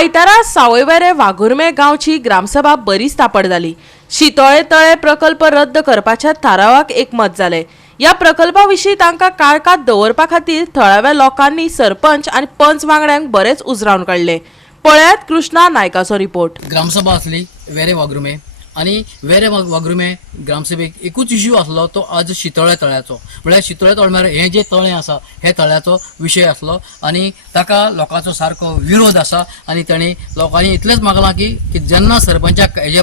आयतारा सावयवेरें वाघुर्मे गांवची ग्रामसभा बरीच तापड जाली। शितोळे तळे प्रकल्प रद्द करपाच्या थारावाक एकमत जाले। या प्रकल्पाविशीं तांकां काळखात दवरपा खातीर थळाव्या लोकांनी सरपंच आनी पंच वांगड्यांक बरेच उजरावन काडले। पळयात कृष्णा नायकाचो रिपोर्ट। ग्रामसभा आसली वेरे वाघुर्मे आणि वेरे वाघुर्मे ग्रामसभेक एकूच इश्यू आसलो तो आज शितोळे तळ्याचो। म्हळ्यार शितोळे तळे म्हळ्यार हे जे तळें आसा हे तळ्याचो विशय आसलो आनी ताका लोकांचो सारको विरोध आसा आनी तांणी लोकांनी इतलेंच मागलां की जेन्ना सरपंचाक हे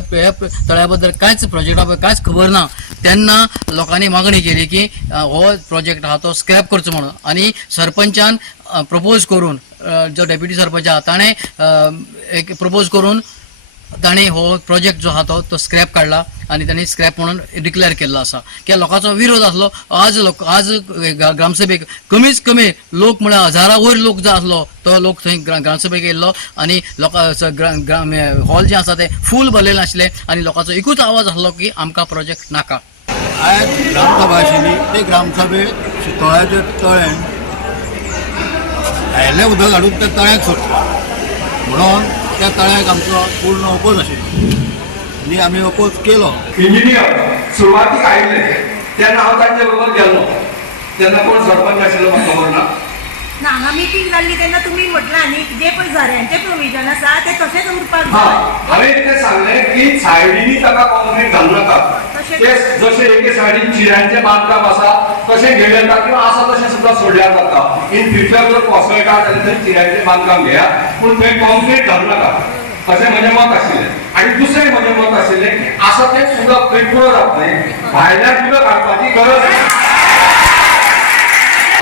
तळ्या बद्दल कांयच प्रोजेक्टा बद्दल कांयच खबर ना तेन्ना लोकांनी मागणी केली की हो प्रोजेक्ट आहा तो स्क्रॅप करचो म्हणून। आनी सरपंचान प्रपोज करून जो डेप्युटी सरपंच आहा ताणें एक प्रपोज करून ताणें हो प्रोजेक्ट जो आहा तो स्क्रॅप काडला आनी ताणें स्क्रॅप म्हणून डिक्लेअर केल्लो आसा। कित्याक लोकांचो विरोध आसलो। आज ग्रामसभेक कमीच कमी लोक म्हळ्यार 1000 वयर लोक जो आसलो तो लोक थंय ग्रामसभेक येयल्लो आनी हॉल जे आसा ते फूल भरलेलें आसलें आनी लोकांचो एकूच आवाज आसलो की आमकां प्रोजेक्ट नाका। आयज ग्रामसभा आशिल्ली ते ग्रामसभेक शितोळ्याचे तळें भायलें उदक हाडून त्या तळ्याक सोडटा म्हणून त्या तळ्याक आमचो पूर्ण अपोज आशिल्लो आनी आमी अपोज केलो। इंजिनियर सुरवातीक आयिल्ले तेन्ना हांव तांचे बरोबर गेल्लो तेन्ना कोण सरपंच आशिल्लो म्हाका खबर ना। ना हांगा मिटींग जाल्ली तेन्ना तुमी म्हटलां न्ही जे पळय झऱ्यांचे प्रोविजन आसा ते तशेंच उरपाक जाय। हांवें ते सांगलें की सायडीनी ताका कॉन्क्रीट घालू नाका। ते जशें एके सायडीन चिऱ्यांचें बांदकाम आसा तशें घेवन येता किंवा आसा तशें सुद्दां सोडल्यार जाता। इन फ्युचर जर कोसळटा जाल्यार थंय चिऱ्यांचें बांदकाम घेयात पूण थंय कॉन्क्रीट घालू नाका अशें म्हजें मत आशिल्लें। आनी दुसरें म्हजें मत आशिल्लें की आसा तें उदक थंय पुरो जातलें भायल्यान उदक हाडपाची गरज ना।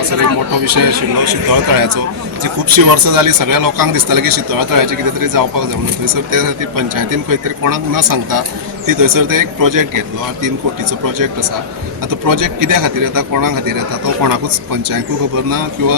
सर एक मोठो विशय आशिल्लो शितोळ तळ्याचो जी खुबशीं वर्सां जालीं सगळ्या लोकांक दिसतालें की शितोळ तळ्याचें कितें तरी जावपाक जाय म्हणून थंयसर ते खातीर पंचायतीन खंय तरी कोणाक न सांगता ती थंयसर ते एक प्रोजेक्ट घेतलो 3 कोटीचो प्रोजेक्ट आसा। आतां प्रोजेक्ट कित्या खातीर येता कोणा खातीर येता तो कोणाकूच पंचायतीकूय खबर ना किंवा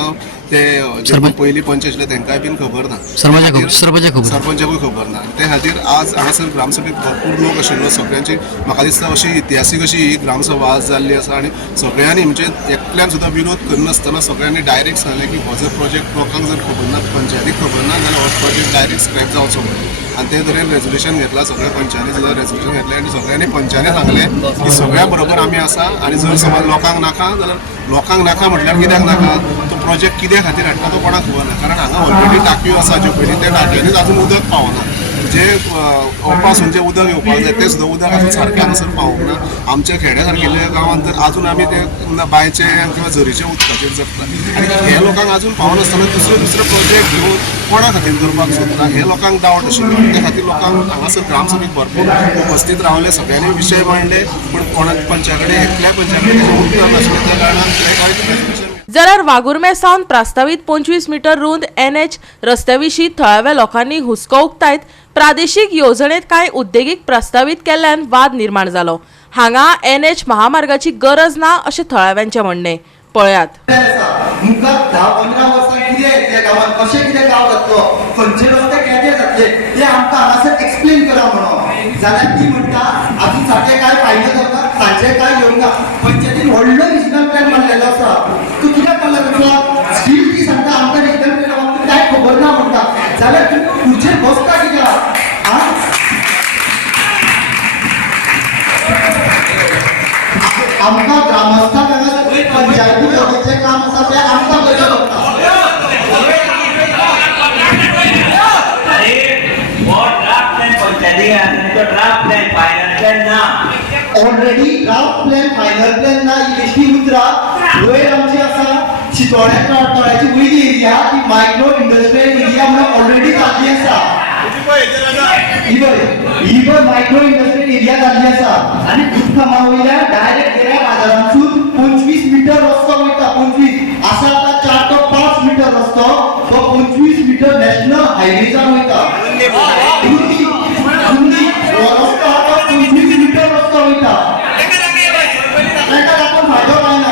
ते जे पयलीं पंच आशिल्ले तांकांय बीन खबर ना, सरपंचाकूय खबर ना। ते खातीर आज हांगासर ग्रामसभेक भरपूर लोक आशिल्लो सगळ्यांची म्हाका दिसता अशी इतिहासीक अशी ही ग्रामसभा आज जाल्ली आसा आनी सगळ्यांनी म्हणजे एकल्यान सुद्दां विरोध करनासतना सगळ्यांनी डायरेक्ट सांगलें की हो जर प्रोजेक्ट लोकांक जर खबर ना पंचायतीक खबर ना जाल्यार हो प्रोजेक्ट डायरेक्ट स्क्रॅप जावचो म्हणून। आनी ते तरेन रेजोल्युशन घेतलां सगळ्या पंचांनी सुद्दां रेजोल्युशन घेतलें आनी सगळ्यांनी पंचांनी सांगलें की सगळ्या बरोबर आमी आसा आनी जर समज लोकांक नाका जाल्यार लोकांक नाका म्हटल्यार कित्याक नाका तो प्रोजेक्ट कित्या खातीर हाडटा तो कोणाक खबर ना। कारण हांगा ऑलरेडी टाकयो आसा ज्यो पयलीं त्या टाकयांनीच आजून उदक पावना। जे ओपासून जे उदक येवपाक जाय ते सुद्दां उदक आजून सारकें हांगासर पावूंक ना। आमच्या खेड्या सारकिल्ल्या गांवांत तर आजून आमी ते बांयचे किंवा झरीच्या उदकाचेर जगता आनी हे लोकांक आजून पावनासतना दुसरे प्रोजेक्ट घेवन कोणा खातीर करपाक सोदता हे लोकांक डावट आशिल्लो। त्या खातीर लोकांक हांगासर ग्रामसभेक भरपूर उपस्थित रावले, सगळ्यांनी विशय मांडले पूण कोणाक पंचा कडेन एकल्या पंचा कडेन उत्तर नाशिल्लें त्या कारणान ते कांयच जाल्यार वाघुर्मे सावन प्रस्तावित 25 मीटर रुंद NH रस्त्याविशीं थळाव्या लोकांनी हुस्को उक्तायत प्रादेशीक येवजणेंत कांय उद्देगीक प्रस्तावित केल्ल्यान वाद निर्माण जालो। हांगा NH महामार्गाची गरज ना अशें थळाव्यांचें म्हणणें। पळयात। मुखार 10-15 वर्सां कितें त्या गांवांत कशें कितें गांव जातलो खंयचे रस्ते केदे जातले ते आमकां हांगासर एक्सप्लेन करा म्हणून। जाल्यार ती म्हणटा आजून सारकें कांय फायदो जावना सांजे कांय येवंक पंचायतीन व्हडलो रिजनल प्लॅन मारलेलो आसा। तूं कित्याक मारला तुका स्टील ती सांगता आमकां रिजनल प्लॅन कांय खबर ना म्हणटा जाल्यार तूं खुर्चेर बसता कित्याक? आमकां ग्रामस्थांक हांगा पंचायती रावपाचें काम आसा तें आमकां करचें पडटा। Already draft plan final plan ना ही बेश्टी उतरां वयर आमची आसा शितोळ्या तळ्याची वयली एरिया ती मायक्रो इंडस्ट्रियल एरिया म्हणून ऑलरेडी जाल्ली आसा। ही पळय मायक्रो इंडस्ट्रियल एरिया जाल्ली आसा आनी दुधकामा वयल्यान डायरेक्ट गेल्या बाजारांतसून 25 मीटर रस्तो वयता। 25 आसा आतां 4 to 5 मीटर रस्तो तो 25 मीटर नॅशनल हायवेजान वयता। रस्तो आतां 25 मीटर रस्तो वयता ताका लागून फायदो कांय ना।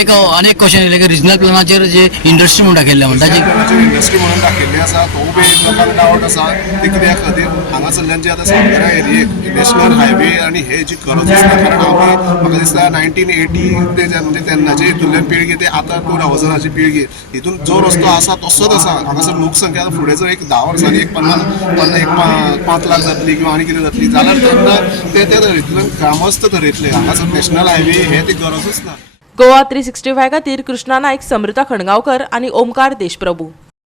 एक आनी एक क्वेश्चन येयलें की रिजनल प्लॅनाचेर जे इंडस्ट्री म्हणून दाखयल्ले म्हणटा जी इंडस्ट्री म्हणून दाखयल्ली आसा तो बी एक लोकांक डावट आसा ते कित्या खातीर हांगासरल्यान जे आतां सावयवेरा एरियेक नॅशनल हायवे आनी हे जी गरज आसता कारण आमी म्हाका दिसता 1980 ते म्हणजे तेन्नाचे हितूंतल्यान पिळगी ते आतां 2000ची पिळगी हितून जो रस्तो आसा तसोच आसा हांगासर लोकसंख्या फुडें जर एक 10 वर्सांनी एक 5 लाख जातली किंवा आनी कितें जातली जाल्यार तेन्ना ते हितूंतल्यान ग्रामस्थ थरयतले हांगासर नॅशनल हायवे हे ती गरजूच ना. गोवा 365 खातीर कृष्णा नायक, समृता खणगांवकर आनी ओमकार देशप्रभू.